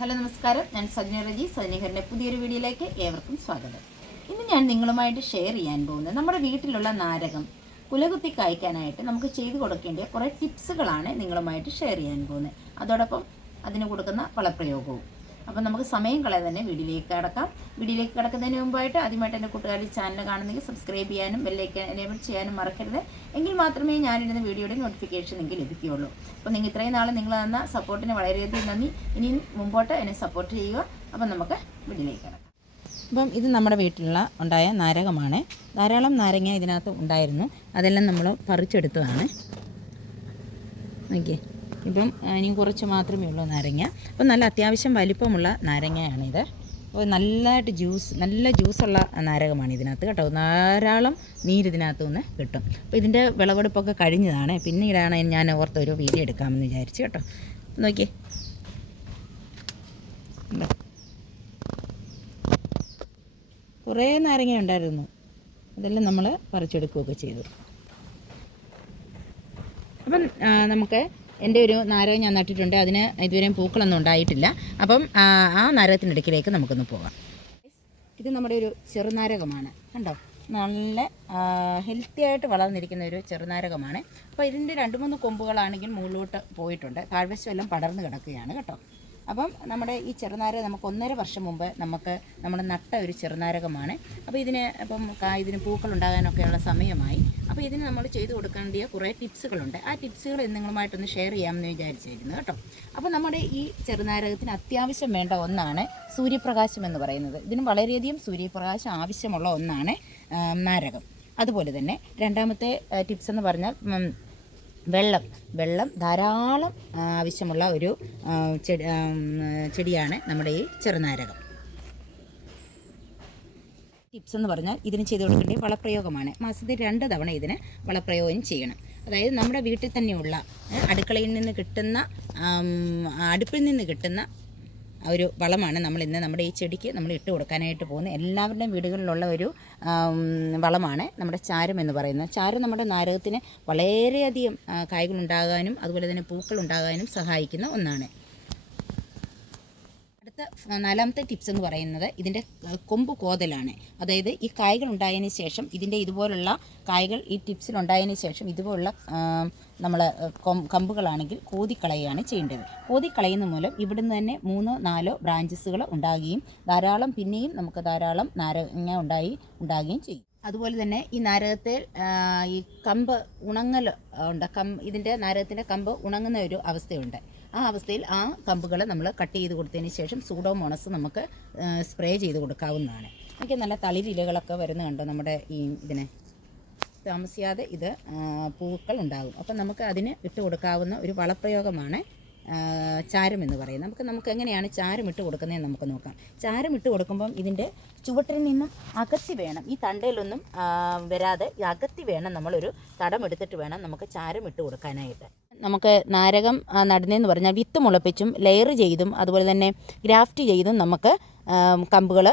Hello നമസ്കാരം. ഞാൻ സജന റജി. സജനീഹറിന്റെ പുതിയൊരു വീഡിയോയിലേക്ക് ഏവർക്കും സ്വാഗതം. ഇന്ന് ഞാൻ നിങ്ങളുമായിട്ട് ഷെയർ ചെയ്യാൻ പോകുന്നത് നമ്മുടെ വീട്ടിലുള്ള നാരകം. കുലകുത്തി കായ്ക്കാനായിട്ട് നമുക്ക് ചെയ്തു കൊടുക്കേണ്ട കുറേ ടിപ്സുകളാണ് നിങ്ങളുമായിട്ട് ഷെയർ ചെയ്യാൻ പോകുന്നത്. അതോടൊപ്പം അതിന് കൊടുക്കുന്ന വളപ്രയോഗവും അപ്പം നമുക്ക് സമയം കളയാതെ തന്നെ വീഡിയോയിലേക്ക് കിടക്കാം. വീഡിയോയിലേക്ക് കിടക്കുന്നതിന് മുമ്പായിട്ട് ആദ്യമായിട്ട് എന്റെ കൂട്ടുകാർ ചാനൽ കാണുന്നെങ്കിൽ സബ്സ്ക്രൈബ് ചെയ്യാനും ബെല്ലൈക്കൻ എനേബിൾ ചെയ്യാനും മറക്കരുത്. എങ്കിൽ മാത്രമേ ഞാനിടുന്ന വീഡിയോയുടെ നോട്ടിഫിക്കേഷൻ നിങ്ങൾക്ക് ലഭിക്കുകയുള്ളൂ. അപ്പോൾ നിങ്ങൾ ഇത്രയും നാൾ നിങ്ങൾ തന്ന സപ്പോർട്ടിന് വളരെയധികം നന്ദി. ഇനിയും മുമ്പോട്ട് എന്നെ സപ്പോർട്ട് ചെയ്യുക. അപ്പം നമുക്ക് വീഡിയോയിലേക്ക് കിടക്കാം. അപ്പം ഇത് നമ്മുടെ വീട്ടിലുള്ള ഉണ്ടായ നാരകമാണ്. ധാരാളം നാരങ്ങ ഇതിനകത്ത് ഉണ്ടായിരുന്നു. അതെല്ലാം നമ്മൾ പറിച്ചെടുത്തതാണ്. നോക്കിയേ. ഇപ്പം ഇനിയും കുറച്ച് മാത്രമേ ഉള്ളൂ നാരങ്ങ. അപ്പം നല്ല അത്യാവശ്യം വലിപ്പമുള്ള നാരങ്ങയാണിത്. അപ്പോൾ നല്ലതായിട്ട് ജ്യൂസ് നല്ല ജ്യൂസുള്ള നാരകമാണ് ഇതിനകത്ത് കേട്ടോ. ധാരാളം നീര് ഇതിനകത്ത് നിന്ന് കിട്ടും. അപ്പോൾ ഇതിന്റെ വിളവെടുപ്പൊക്കെ കഴിഞ്ഞതാണ്. പിന്നീടാണ് ഞാൻ ഓർത്ത് ഒരു വീഡിയോ എടുക്കാമെന്ന് വിചാരിച്ചു കേട്ടോ. നോക്കിയേ? കുറേ നാരങ്ങ ഉണ്ടായിരുന്നു. അതെല്ലാം നമ്മൾ പറിച്ചെടുക്കുകയൊക്കെ ചെയ്തു. അപ്പം നമുക്ക് എന്റെ ഒരു നാരകം ഞാൻ നട്ടിട്ടുണ്ട്. അതിന് ഇതുവരെയും പൂക്കളൊന്നും ഉണ്ടായിട്ടില്ല. അപ്പം ആ, നാരകത്തിനിടയ്ക്കിലേക്ക് നമുക്കൊന്ന് പോകാം. ഇത് നമ്മുടെ ഒരു ചെറുനാരകമാണ്. കണ്ടോ? നല്ല ഹെൽത്തി ആയിട്ട് വളർന്നിരിക്കുന്ന ഒരു ചെറുനാരകമാണ്. അപ്പോൾ ഇതിന്റെ രണ്ട് മൂന്ന് കൊമ്പുകളാണെങ്കിൽ മുകളിലോട്ട് പോയിട്ടുണ്ട്. താഴ്വശം എല്ലാം പടർന്ന് കിടക്കുകയാണ്. കേട്ടോ? അപ്പം നമ്മുടെ ഈ ചെറുനാരകം നമുക്ക് ഒന്നര വർഷം മുമ്പ് നമുക്ക് നമ്മൾ നട്ട ഒരു ചെറുനാരകമാണ്. അപ്പോൾ ഇതിന് ഇപ്പം ഇതിന് പൂക്കൾ ഉണ്ടാകാനൊക്കെയുള്ള സമയമായി. അപ്പോൾ ഇതിന് നമ്മൾ ചെയ്തു കൊടുക്കേണ്ടിയ കുറേ ടിപ്സുകളുണ്ട്. ആ ടിപ്സുകൾ നിങ്ങളുമായിട്ടൊന്ന് ഷെയർ ചെയ്യാമെന്ന് വിചാരിച്ചിരിക്കുന്നു കേട്ടോ. അപ്പോൾ നമ്മുടെ ഈ ചെറുനാരകത്തിന് അത്യാവശ്യം വേണ്ട ഒന്നാണ് സൂര്യപ്രകാശം എന്ന് പറയുന്നത്. ഇതിന് വളരെയധികം സൂര്യപ്രകാശം ആവശ്യമുള്ള ഒന്നാണ് നാരകം. അതുപോലെ തന്നെ രണ്ടാമത്തെ ടിപ്സ് എന്ന് പറഞ്ഞാൽ വെള്ളം. വെള്ളം ധാരാളം ആവശ്യമുള്ള ഒരു ചെടി ചെടിയാണ് നമ്മുടെ ഈ ചെറുനാരകം. ടിപ്സ് എന്ന് പറഞ്ഞാൽ ഇതിന് ചെയ്ത് കൊടുക്കേണ്ട വളപ്രയോഗമാണ്. മാസത്തിൽ രണ്ട് തവണ ഇതിന് വളപ്രയോഗം ചെയ്യണം. അതായത് നമ്മുടെ വീട്ടിൽ തന്നെയുള്ള അടുക്കളയിൽ നിന്ന് കിട്ടുന്ന അടുപ്പിൽ നിന്ന് കിട്ടുന്ന ഒരു വളമാണ് നമ്മൾ ഇന്ന് നമ്മുടെ ഈ ചെടിക്ക് നമ്മൾ ഇട്ട് കൊടുക്കാനായിട്ട് പോകുന്നത്. എല്ലാവരുടെയും വീടുകളിലുള്ള ഒരു വളമാണ് നമ്മുടെ ചാരം എന്ന് പറയുന്നത്. ചാരം നമ്മുടെ നാരകത്തിന് വളരെയധികം കായ്കളുണ്ടാകാനും അതുപോലെ തന്നെ പൂക്കൾ ഉണ്ടാകാനും സഹായിക്കുന്ന ഒന്നാണ്. അടുത്ത നാലാമത്തെ ടിപ്സ് എന്ന് പറയുന്നത് ഇതിന്റെ കൊമ്പ് കോതലാണ്. അതായത് ഈ കായ്കൾ ഉണ്ടായതിന് ശേഷം ഇതിന്റെ ഇതുപോലുള്ള കായകൾ ഈ ടിപ്സിൽ ഉണ്ടായതിന് ശേഷം ഇതുപോലുള്ള നമ്മൾ കമ്പുകളാണെങ്കിൽ കോതിക്കളയാണ് ചെയ്യേണ്ടത്. കോതിക്കളയുന്ന മൂലം ഇവിടുന്ന് തന്നെ മൂന്നോ നാലോ ബ്രാഞ്ചസുകൾ ഉണ്ടാകുകയും ധാരാളം പിന്നെയും നമുക്ക് ധാരാളം നാരങ്ങ ഉണ്ടായി ഉണ്ടാകുകയും ചെയ്യും. അതുപോലെ തന്നെ ഈ നാരകത്തെ ഈ കമ്പ് ഉണങ്ങൽ ഉണ്ട്. കം ഇതിന്റെ നാരകത്തിന്റെ കമ്പ് ഉണങ്ങുന്ന ഒരു അവസ്ഥയുണ്ട്. ആ അവസ്ഥയിൽ ആ കമ്പുകൾ നമ്മൾ കട്ട് ചെയ്ത് കൊടുത്തതിന് ശേഷം സൂഡോമോണസ് നമുക്ക് സ്പ്രേ ചെയ്ത് കൊടുക്കാവുന്നതാണ്. എനിക്ക് നല്ല തളിരിലകളൊക്കെ വരുന്ന കണ്ടോ നമ്മുടെ ഈ ഇതിനെ? താമസിയാതെ ഇത് പൂക്കൾ ഉണ്ടാകും. അപ്പം നമുക്ക് അതിന് ഇട്ട് കൊടുക്കാവുന്ന ഒരു വളപ്രയോഗമാണ് ചാരം എന്ന് പറയും നമുക്ക് നമുക്ക് എങ്ങനെയാണ് ചാരം ഇട്ട് കൊടുക്കുന്നതെന്ന് നമുക്ക് നോക്കാം. ചാരം ഇട്ട് കൊടുക്കുമ്പം ഇതിന്റെ ചുവട്ടിൽ നിന്നും അകത്തി വേണം. ഈ തണ്ടയിലൊന്നും വരാതെ അകത്തി വേണം നമ്മളൊരു തടമെടുത്തിട്ട് വേണം നമുക്ക് ചാരം ഇട്ട് കൊടുക്കാനായിട്ട്. നമുക്ക് നാരകം നടുന്നതെന്ന് പറഞ്ഞാൽ വിത്ത് മുളപ്പിച്ചും ലെയർ ചെയ്തും അതുപോലെ തന്നെ ഗ്രാഫ്റ്റ് ചെയ്തും നമുക്ക് കമ്പുകൾ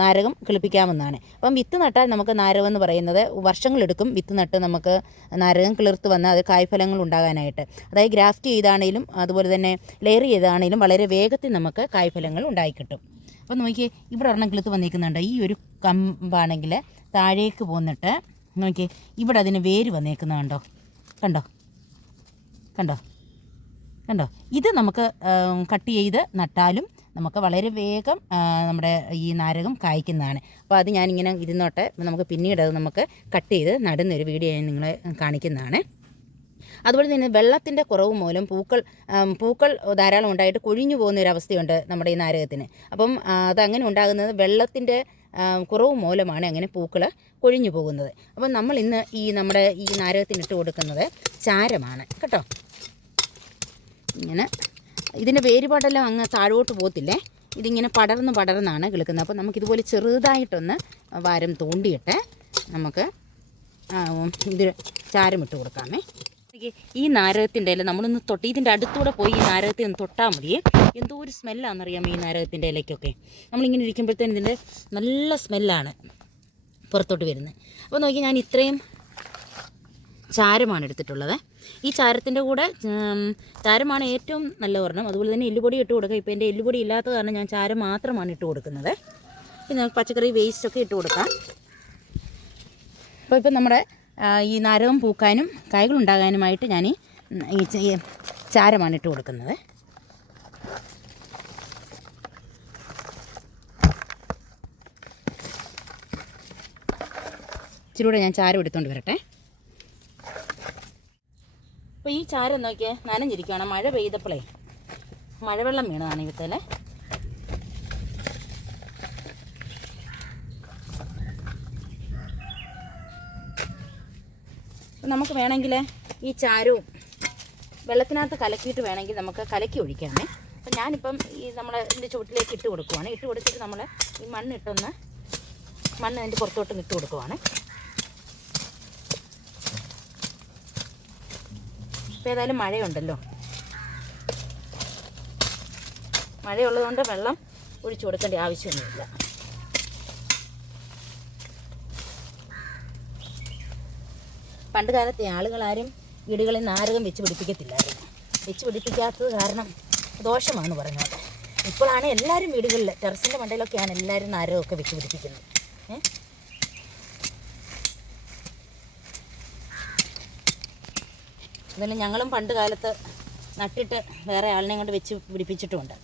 നാരകം കിളിപ്പിക്കാവുന്നതാണ്. അപ്പം വിത്ത് നട്ടാൽ നമുക്ക് നാരകം എന്ന് പറയുന്നത് വർഷങ്ങളെടുക്കും വിത്ത് നട്ട് നമുക്ക് നാരകം കിളിർത്ത് വന്ന് അത് കായ്ഫലങ്ങൾ ഉണ്ടാകാനായിട്ട്. അതായത് ഗ്രാഫ്റ്റ് ചെയ്താണേലും അതുപോലെ തന്നെ ലെയർ ചെയ്താണേലും വളരെ വേഗത്തിൽ നമുക്ക് കായ്ഫലങ്ങൾ ഉണ്ടായിക്കിട്ടും. അപ്പം നോക്കിയേ ഇവിടെ ഒരെണ്ണം കിളുത്ത് വന്നേക്കുന്നുണ്ട്. ഈ ഒരു കമ്പാണെങ്കിൽ താഴേക്ക് പോന്നിട്ട് നോക്കിയേ ഇവിടെ അതിന് വേര് വന്നേക്കുന്നുണ്ടോ കണ്ടോ? കണ്ടോ? കണ്ടോ? ഇത് നമുക്ക് കട്ട് ചെയ്ത് നട്ടാലും നമുക്ക് വളരെ വേഗം നമ്മുടെ ഈ നാരകം കായ്ക്കുന്നതാണ്. അപ്പോൾ അത് ഞാനിങ്ങനെ ഇരുന്നോട്ടെ നമുക്ക് പിന്നീട് അത് നമുക്ക് കട്ട് ചെയ്ത് നടുന്നൊരു വീഡിയോ ഞാൻ നിങ്ങളെ കാണിക്കുന്നതാണ്. അതുപോലെ തന്നെ വെള്ളത്തിന്റെ കുറവ് മൂലം പൂക്കൾ പൂക്കൾ ധാരാളം ഉണ്ടായിട്ട് കൊഴിഞ്ഞു പോകുന്ന ഒരു അവസ്ഥയുണ്ട് നമ്മുടെ ഈ നാരകത്തിന്. അപ്പം അതങ്ങനെ ഉണ്ടാകുന്നത് വെള്ളത്തിന്റെ കുറവ് മൂലമാണ് അങ്ങനെ പൂക്കൾ കൊഴിഞ്ഞു പോകുന്നത്. അപ്പം നമ്മൾ ഇന്ന് ഈ നമ്മുടെ ഈ നാരകത്തിനിട്ട് കൊടുക്കുന്നത് ചാരമാണ്. കേട്ടോ? ഇങ്ങനെ. ഇതിന്റെ വേരുപാടെല്ലാം അങ്ങ് താഴോട്ട് പോകത്തില്ലേ? ഇതിങ്ങനെ പടർന്ന് പടർന്നാണ് കിളുക്കുന്നത്. അപ്പോൾ നമുക്കിതുപോലെ ചെറുതായിട്ടൊന്ന് വാരം തോണ്ടിയിട്ട് നമുക്ക് ഇത് ചാരമിട്ട് കൊടുക്കാമേ. ഈ നാരകത്തിന്റെ ഇല നമ്മളൊന്ന് തൊട്ട് ഇതിന്റെ അടുത്തൂടെ പോയി ഈ നാരകത്തെ ഒന്ന് തൊട്ടാൽ മതിയേ എന്തോ ഒരു സ്മെല്ലാണെന്നറിയാമോ ഈ നാരകത്തിന്റെ ഇലയ്ക്കൊക്കെ? നമ്മളിങ്ങനെ ഇരിക്കുമ്പോഴത്തേന് ഇതിന്റെ നല്ല സ്മെല്ലാണ് പുറത്തോട്ട് വരുന്നത്. അപ്പോൾ നോക്കി ഞാൻ ഇത്രയും ചാരമാണ് എടുത്തിട്ടുള്ളത്. ഈ ചാരത്തിന്റെ കൂടെ ചാരമാണ് ഏറ്റവും നല്ല ഒരെണ്ണം. അതുപോലെ തന്നെ എല്ലുപൊടി ഇട്ട് കൊടുക്കുക. ഇപ്പോൾ എന്റെ എല്ലുപൊടി ഇല്ലാത്ത കാരണം ഞാൻ ചാരം മാത്രമാണ് ഇട്ട് കൊടുക്കുന്നത്. പിന്നെ നമുക്ക് പച്ചക്കറി വേസ്റ്റൊക്കെ ഇട്ട് കൊടുക്കാം. അപ്പോൾ ഇപ്പം നമ്മുടെ ഈ നരകം പൂക്കാനും കായ്കൾ ഉണ്ടാകാനുമായിട്ട് ഞാൻ ഈ ചാരമാണ് ഇട്ട് കൊടുക്കുന്നത്. ഇച്ചിരി കൂടെ ഞാൻ ചാരം എടുത്തുകൊണ്ട് വരട്ടെ. അപ്പോൾ ഈ ചാരം നോക്കിയേ നനഞ്ഞിരിക്കുകയാണ് മഴ പെയ്തപ്പോഴേ മഴവെള്ളം വീണതാണ് ഇവിടുത്തെ നമുക്ക് വേണമെങ്കിൽ ഈ ചാരവും വെള്ളത്തിനകത്ത് കലക്കിയിട്ട് വേണമെങ്കിൽ നമുക്ക് കലക്കി ഒഴിക്കാമേ. അപ്പം ഞാനിപ്പം ഈ നമ്മളെ ഇതിന്റെ ചുവട്ടിലേക്ക് ഇട്ട് കൊടുക്കുവാണ്. ഇട്ട് കൊടുത്തിട്ട് നമ്മൾ ഈ മണ്ണിട്ടൊന്ന് മണ്ണ് അതിന്റെ പുറത്തോട്ടൊന്ന് ഇട്ട് കൊടുക്കുവാണ്. ഇപ്പം ഏതായാലും മഴയുണ്ടല്ലോ. മഴയുള്ളതുകൊണ്ട് വെള്ളം ഒഴിച്ചു കൊടുക്കേണ്ട ആവശ്യമൊന്നുമില്ല. പണ്ട് കാലത്തെ ആളുകളാരും വീടുകളിൽ നാരകം വെച്ച് പിടിപ്പിക്കത്തില്ലായിരുന്നു. വെച്ച് പിടിപ്പിക്കാത്തത് കാരണം ദോഷമാണെന്ന് പറഞ്ഞത് ഇപ്പോഴാണ് എല്ലാവരും വീടുകളിൽ ടെറസിന്റെ മണ്ടയിലൊക്കെയാണ് എല്ലാവരും നാരകമൊക്കെ വെച്ച് പിടിപ്പിക്കുന്നത്. ഏ? എന്നാലും ഞങ്ങളും പണ്ട് കാലത്ത് നട്ടിട്ട് വേറെ ആളിനെ കൊണ്ട് വെച്ച് പിടിപ്പിച്ചിട്ടുമുണ്ട്.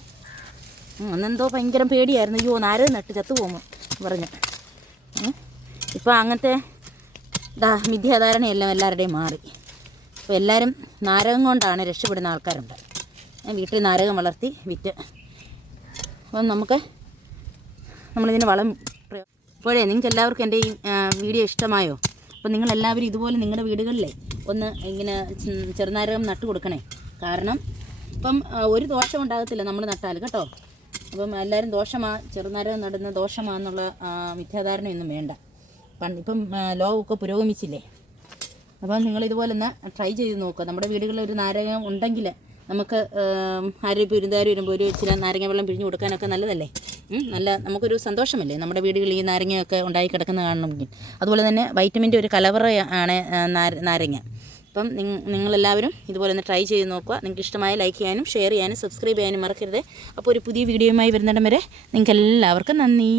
അന്നെന്തോ ഭയങ്കര പേടിയായിരുന്നു. അയ്യോ നാരത് നട്ട് ചത്തു ചത്തുപോകുമോ പറഞ്ഞു. ഇപ്പോൾ അങ്ങനത്തെ ദാ മിഥ്യാധാരണയെല്ലാം എല്ലാവരുടെയും മാറി. അപ്പോൾ എല്ലാവരും നാരകം കൊണ്ടാണ് രക്ഷപ്പെടുന്ന ആൾക്കാരുണ്ട്. ഞാൻ വീട്ടിൽ നാരകം വളർത്തി വിറ്റ്. അപ്പം നമുക്ക് നമ്മളിതിന് വളം ഇപ്പോഴേ നിങ്ങൾക്ക് എല്ലാവർക്കും എന്റെ ഈ വീഡിയോ ഇഷ്ടമായോ? അപ്പോൾ നിങ്ങളെല്ലാവരും ഇതുപോലെ നിങ്ങളുടെ വീടുകളിലെ ഒന്ന് ഇങ്ങനെ ചെറുനാരകം നട്ട് കൊടുക്കണേ. കാരണം ഇപ്പം ഒരു ദോഷം ഉണ്ടാകത്തില്ല നമ്മൾ നട്ടാൽ കേട്ടോ? അപ്പം എല്ലാവരും ദോഷമാ ചെറുനാരകം നടുന്ന ദോഷമാണെന്നുള്ള മിഥ്യാധാരണയൊന്നും വേണ്ട. പണ്ട് ഇപ്പം ലോകമൊക്കെ പുരോഗമിച്ചില്ലേ? അപ്പം നിങ്ങൾ ഇതുപോലെ ഒന്ന് ട്രൈ ചെയ്ത് നോക്കുക. നമ്മുടെ വീടുകളിൽ ഒരു നാരകം ഉണ്ടെങ്കിൽ നമുക്ക് ആരും ഇപ്പോൾ ഇരുന്നാരും വരുമ്പോൾ ഒരു ഇച്ചിരി നാരങ്ങ വെള്ളം പിഴിഞ്ഞ് കൊടുക്കാനൊക്കെ നല്ലതല്ലേ? നല്ല നമുക്കൊരു സന്തോഷമല്ലേ? നമ്മുടെ വീടുകളിൽ ഈ നാരങ്ങയൊക്കെ ഉണ്ടായി കിടക്കുന്ന കാണണമെങ്കിൽ. അതുപോലെ തന്നെ വൈറ്റമിന്റെ ഒരു കലവറ ആണ് നാരങ്ങ. അപ്പം നിങ്ങൾ നിങ്ങളെല്ലാവരും ഇതുപോലെ ഒന്ന് ട്രൈ ചെയ്ത് നോക്കുക. നിങ്ങൾക്ക് ഇഷ്ടമായ ലൈക്ക് ചെയ്യാനും ഷെയർ ചെയ്യാനും സബ്സ്ക്രൈബ് ചെയ്യാനും മറക്കരുത്. അപ്പോൾ ഒരു പുതിയ വീഡിയോയുമായി വരുന്നിടം വരെ നിങ്ങൾക്ക് എല്ലാവർക്കും നന്ദി.